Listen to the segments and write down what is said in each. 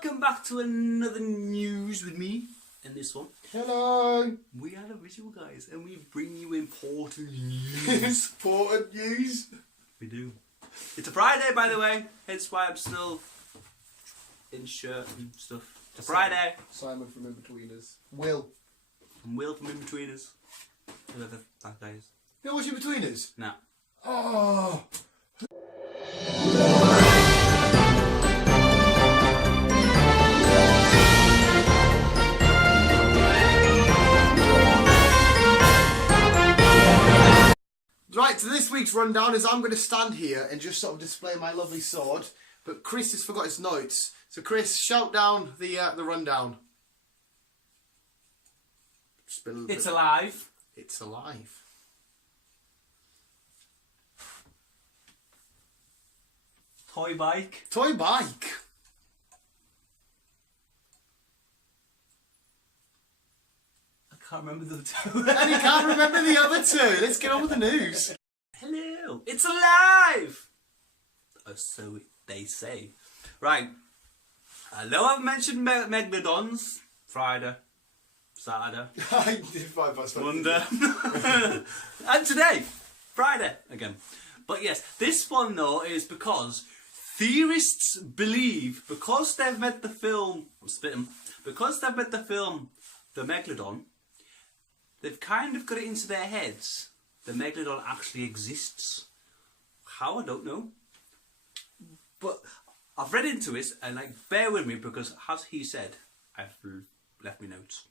welcome back to another news with me. In this one, hello. We are the visual guys, and we bring you important news. Important news. We do. It's a Friday, by the way. Hence why I'm still in shirt and stuff. It's a Friday. Simon from In Between Us. Will. And Will from In Between Us. Whoever that guy is. You know what's In Between Us? Nah. Oh. Right, so this week's rundown is I'm going to stand here and just sort of display my lovely sword, but Chris has forgot his notes. So Chris, shout down the rundown. It's alive. It's alive. Toy bike. Toy bike. I can't remember the two. And you can't remember the other two. Let's get on with the news. Hello. It's alive. Oh, so they say. Right. I know I've mentioned Megalodons. Friday. Saturday. I did 5 past Monday. And today. Friday again. But yes, this one though is because theorists believe, because they've met the film, I'm spitting, because they've met the film The Megalodon, they've kind of got it into their heads the Megalodon actually exists. How, I don't know. But I've read into it, and like, bear with me, because as he said, I've left me notes.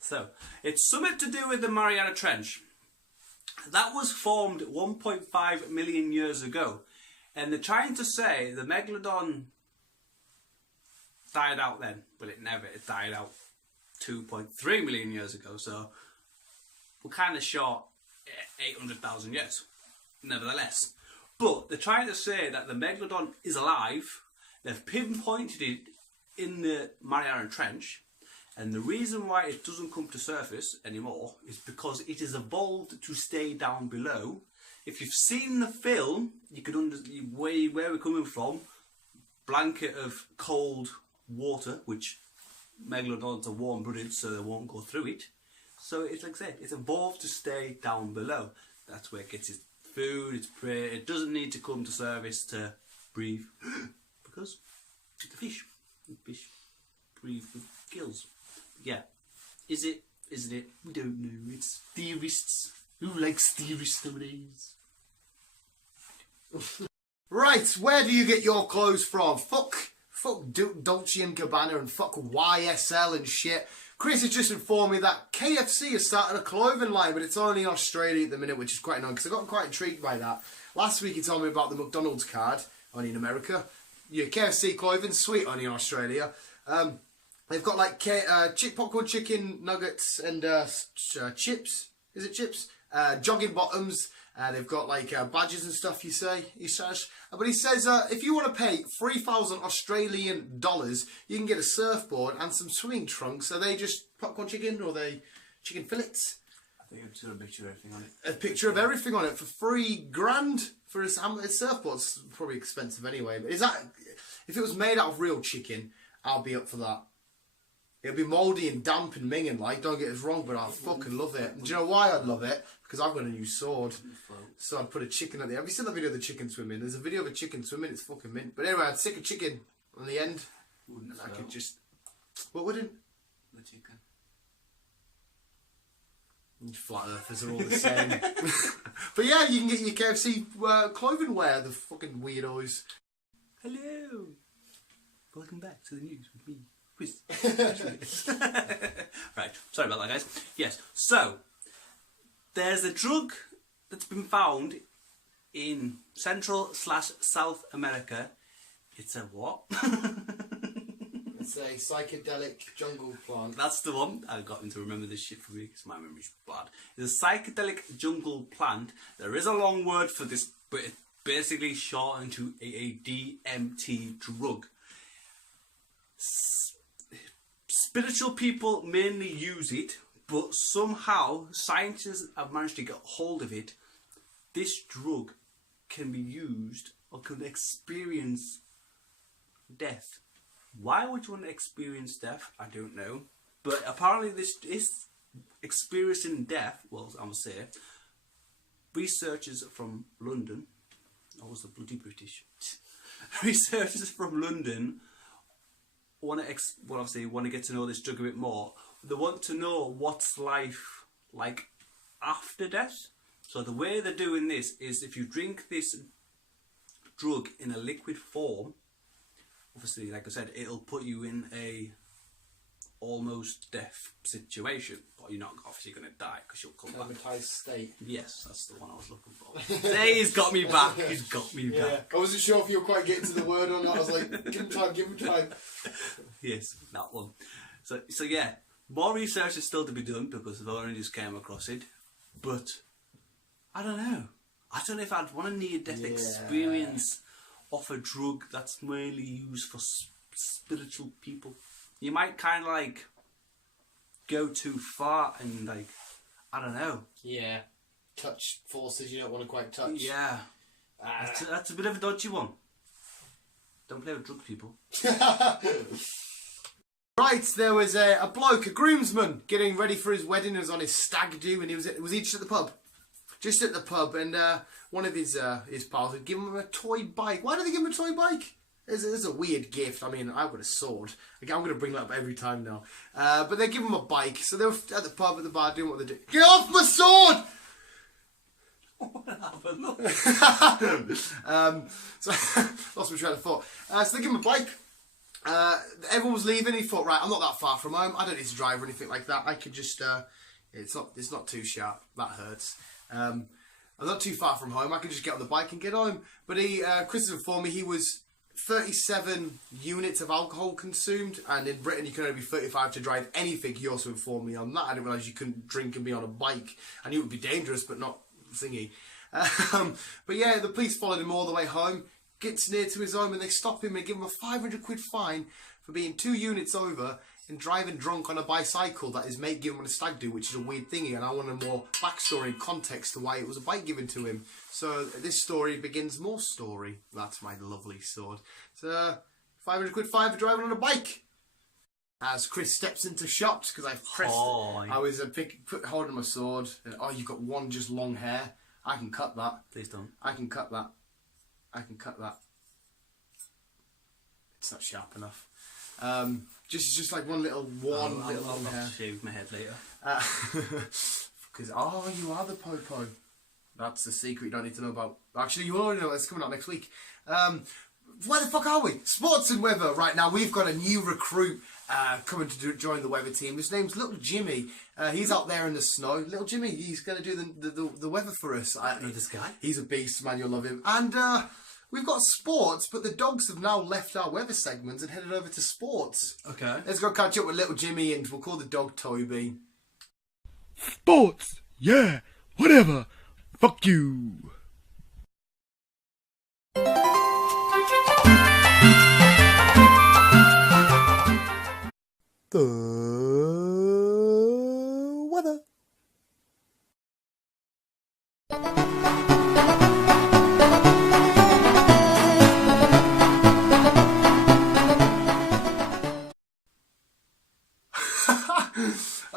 So, it's something to do with the Mariana Trench. That was formed 1.5 million years ago. And they're trying to say the Megalodon died out then. But it never. It died out 2.3 million years ago. So we're kind of short 800,000 years. Nevertheless. But they're trying to say that the Megalodon is alive. They've pinpointed it in the Mariana Trench. And the reason why it doesn't come to surface anymore is because it has evolved to stay down below. If you've seen the film, you could understand where we're coming from. Blanket of cold water, which Megalodons are warm-blooded, so they won't go through it. So it's like I said, it's evolved to stay down below. That's where it gets its food, its prey. It doesn't need to come to surface to breathe because it's a fish. Fish breathe with gills. Yeah. Is it? Isn't it? We don't know. It's theorists. Who likes theorists nowadays? Right, where do you get your clothes from? Fuck Dolce & Gabbana and fuck YSL and shit. Chris has just informed me that KFC is starting a clothing line, but it's only in Australia at the minute, which is quite annoying, because I got quite intrigued by that. Last week he told me about the McDonald's card, only in America. Yeah, KFC clothing, sweet, only in Australia. They've got like popcorn chicken nuggets and chips. Is it chips? Jogging bottoms. They've got like badges and stuff. He says. But he says if you want to pay 3,000 Australian dollars, you can get a surfboard and some swimming trunks. Are they just popcorn chicken or are they chicken fillets? I think it's got a picture of everything on it. A picture of everything on it for $3,000 for a surfboard's probably expensive anyway. But is that, if it was made out of real chicken, I'll be up for that. It'll be mouldy and damp and minging, like, don't get us wrong, but I fucking love it. Do you know why I'd love it? Because I've got a new sword. So I'd put a chicken at the end. Have you seen the video of the chicken swimming? There's a video of a chicken swimming, it's fucking mint. But anyway, I'd stick a chicken on the end. And I could just... What wouldn't? The chicken. Flat earthers are all the same. But yeah, you can get your KFC clothing wear, the fucking weirdos. Hello. Welcome back to the news with me. Right, sorry about that, guys. Yes, so there's a drug that's been found in Central/South America. It's a what? It's a psychedelic jungle plant. That's the one. I've got him to remember this shit for me because my memory's bad. It's a psychedelic jungle plant. There is a long word for this, but it's basically shortened to a DMT drug. Spiritual people mainly use it, but somehow scientists have managed to get hold of it. This drug can be used or can experience death Why would you want to experience death? I don't know. But apparently this is experiencing death, well, I'm going to say it, researchers from London, I was the bloody British, researchers from London want to get to know this drug a bit more. They want to know what's life like after death. So the way they're doing this is if you drink this drug in a liquid form, obviously, like I said, it'll put you in a almost death situation, but you're not obviously going to die because you'll come back. Traumatized state. Yes, that's the one I was looking for. There, he's got me back. He's got me back. I wasn't sure if you were quite getting to the word or not. I was like, give him time, give him time. Yes, that one. So yeah, more research is still to be done because I've only just came across it. But I don't know. I don't know if I'd want a near-death experience of a drug that's mainly used for spiritual people. You might kind of like go too far and like, I don't know. Yeah. Touch forces you don't want to quite touch. Yeah. That's a bit of a dodgy one. Don't play with drug people. Right, there was a bloke, a groomsman, getting ready for his wedding. He was on his stag do, and he was just at the pub. Just at the pub, and one of his pals had given him a toy bike. Why did they give him a toy bike? It's a weird gift. I mean, I've got a sword. Again, I'm going to bring that up every time now. But they give him a bike. So they were at the pub, at the bar, doing what they do. Get off my sword! What happened? So, lost my train of thought. So they give him a bike. Everyone was leaving. He thought, right, I'm not that far from home. I don't need to drive or anything like that. I could just... it's not too sharp. That hurts. I'm not too far from home. I could just get on the bike and get home. But Chris has informed me he was 37 units of alcohol consumed, and in Britain you can only be 35 to drive anything. He also informed me on that. I didn't realise you couldn't drink and be on a bike. I knew it would be dangerous, but not thingy. But yeah, the police followed him all the way home. Gets near to his home and they stop him and give him a 500 quid fine for being 2 units over and driving drunk on a bicycle that his mate gave him on a stag do, which is a weird thingy, and I want a more backstory and context to why it was a bike given to him. So this story begins more story. That's my lovely sword. So 500 quid fine for driving on a bike. As Chris steps into shops, because I've pressed I was holding my sword, and you've got one just long hair. I can cut that. Please don't. I can cut that. I can cut that. It's not sharp enough. Just like one little long hair. I'll shave my head later. Because you are the popo. That's the secret you don't need to know about. Actually, you already know. It's coming out next week. Where the fuck are we? Sports and weather. Right now, we've got a new recruit coming to join the weather team. His name's Little Jimmy. He's out there in the snow. Little Jimmy, he's going to do the weather for us. I know this guy. He's a beast, man. You'll love him. And we've got sports, but the dogs have now left our weather segments and headed over to sports. Okay. Let's go catch up with Little Jimmy, and we'll call the dog Toby. Sports, yeah, whatever. Fuck you. The weather.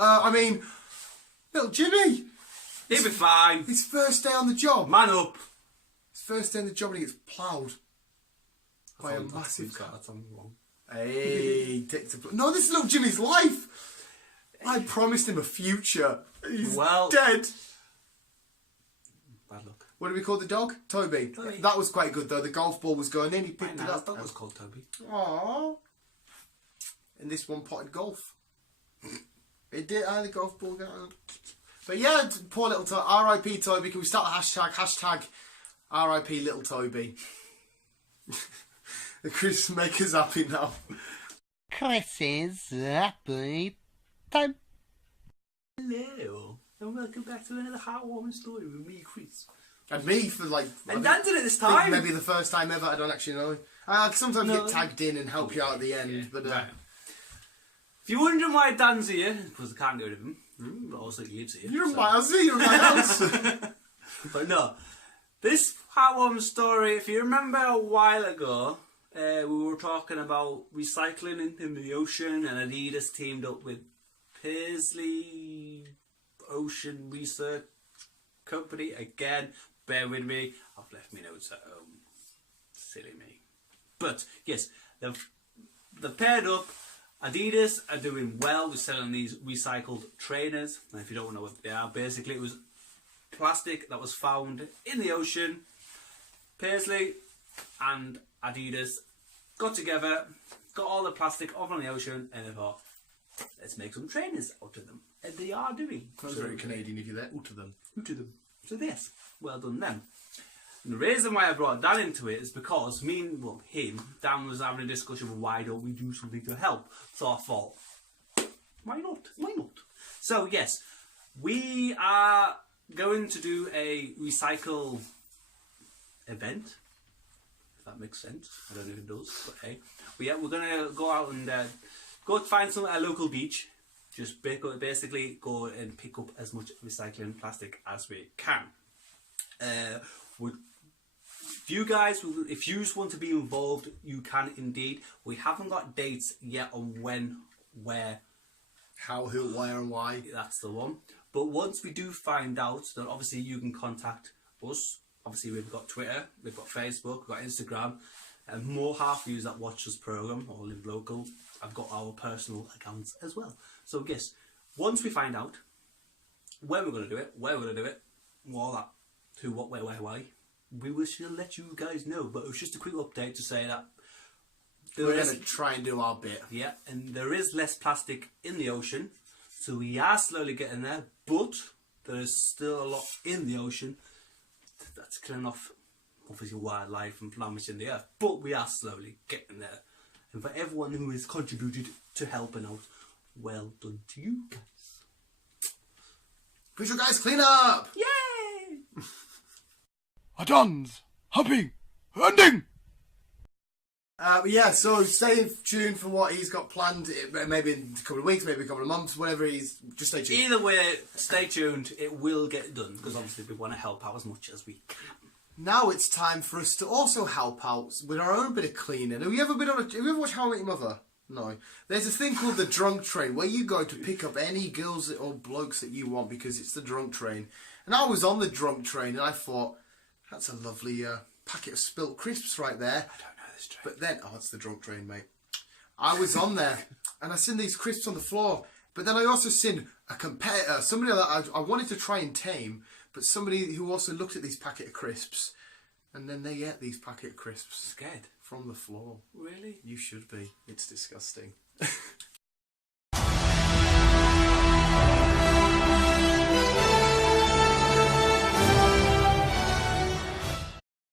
I mean, Little Jimmy. He'll be fine. His first day on the job. Man up. His first day on the job and he gets ploughed by a massive car. That's wrong. Hey, no, this is Little Jimmy's life. I promised him a future. He's dead. Bad luck. What do we call the dog? Toby. That was quite good though. The golf ball was going in. He picked it up. That was called Toby. Aww. And this one potted golf. It did. The golf ball got on. But yeah, poor little Toby. R.I.P. Toby. Can we start the hashtag? Hashtag R.I.P. Little Toby. The Chris Maker's happy now. Chris's happy time. Hello, and welcome back to another heartwarming story with me, Chris. And me for like... And Dan did it this time. Maybe the first time ever. I don't actually know. I sometimes get tagged in and help you out at the end. Yeah, but right. If you're wondering why Dan's here, because I can't get rid of him, but also he lives here. You're in my house. You're in my house. But no, this heartwarming story, if you remember a while ago, we were were talking about recycling in the ocean, and Adidas teamed up with Paisley Ocean Research Company. Again, bear with me. I've left my notes at home. Silly me. But yes, they've paired up. Adidas are doing well with selling these recycled trainers. And if you don't know what they are, basically it was plastic that was found in the ocean. Paisley and Adidas got together, got all the plastic off on the ocean, and they thought, let's make some trainers out of them. And they are doing. That's very Canadian if you're there. Out of them. So yes, well done them. And the reason why I brought Dan into it is because Dan was having a discussion of why don't we do something to help. So I thought, why not? So yes, we are going to do a recycle event. If that makes sense. I don't know if it does, but hey. But yeah, we're going to go out and go find some at a local beach. Just basically go and pick up as much recycling plastic as we can. If you want to be involved, you can indeed. We haven't got dates yet on when, where, how, who, where, and why. That's the one. But once we do find out, then obviously you can contact us. Obviously we've got Twitter, we've got Facebook, we've got Instagram, and more half-views that watch this programme or live local. I've got our personal accounts as well. So yes, once we find out when we're going to do it, where we're going to do it, all that, who, what, where, why, we will let you guys know. But it was just a quick update to say that we're going to try and do our bit. Yeah, and there is less plastic in the ocean, so we are slowly getting there, but there is still a lot in the ocean that's killing off, obviously, wildlife and damaging the earth. But we are slowly getting there. And for everyone who has contributed to helping out, well done to you guys. Visual Guys clean up! Yay! Adons, humping, hunting. Yeah, so stay tuned for what he's got planned. Maybe in a couple of weeks, maybe a couple of months, whatever he's. Just stay tuned. Either way, stay tuned. It will get done because obviously we want to help out as much as we can. Now it's time for us to also help out with our own bit of cleaning. Have you ever watched How I Met Your Mother? No. There's a thing called the drunk train where you go to pick up any girls or blokes that you want because it's the drunk train. And I was on the drunk train and I thought, that's a lovely packet of spilt crisps right there. I don't know this train. But then, it's the drunk train, mate. I was on there and I seen these crisps on the floor. But then I also seen a competitor, somebody that I wanted to try and tame, but somebody who also looked at these packet of crisps, and then they ate these packet of crisps. Scared? From the floor. Really? You should be. It's disgusting.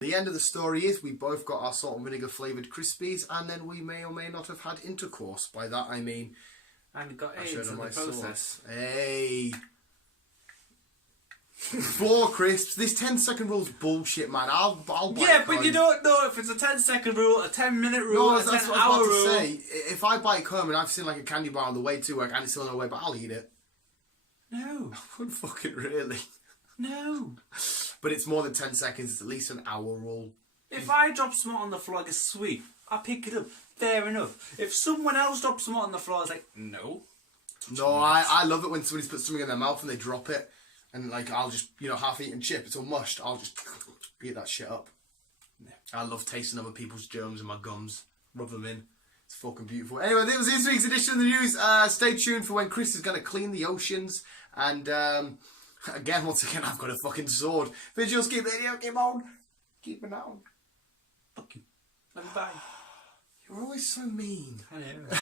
The end of the story is we both got our salt and vinegar flavoured Crispies, and then we may or may not have had intercourse. By that I mean... And got AIDS in the process. Hey! Floor crisps. This 10-second rule's bullshit, man. I'll buy yeah, a but cone. you don't know if it's a 10-second rule, a 10-minute rule, a 10-hour rule. That's what I was about to say. If I bike home and I've seen like a candy bar on the way to work and it's still on the way, but I'll eat it. No. I wouldn't fucking really. No. But it's more than 10 seconds. It's at least an hour rule. If I drop something on the floor like a sweet, I pick it up. Fair enough. If someone else drops something on the floor, it's like, no. No, I love it when somebody's put something in their mouth and they drop it. And like, I'll just, half-eaten chip. It's all mushed. I'll just eat that shit up. Yeah. I love tasting other people's germs in my gums. Rub them in. It's fucking beautiful. Anyway, that was this week's edition of the news. Stay tuned for when Chris is going to clean the oceans. And once again, I've got a fucking sword. Visuals, keep on. Keep it on. Fuck you. Bye. You're always so mean. I know.